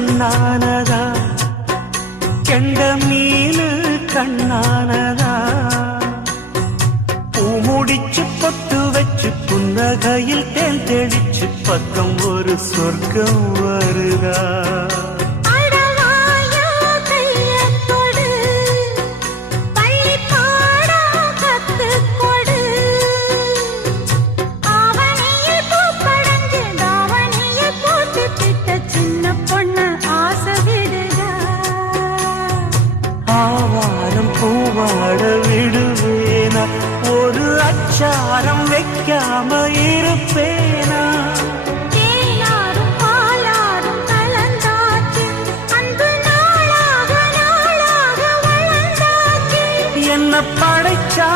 பெண்ணானதா கெண்ட மீனு கண்ணானதா பூ முடிச்சு பொட்டு வச்சு புன்னகையில் தேன் தெளிச்சு பக்கம் ஒரு சொர்க்கம் வருதா ஆவாரம் பூவாட விடுவேனா ஒரு அச்சாரம் வைக்காம இருப்பேனா என்ன படைச்சா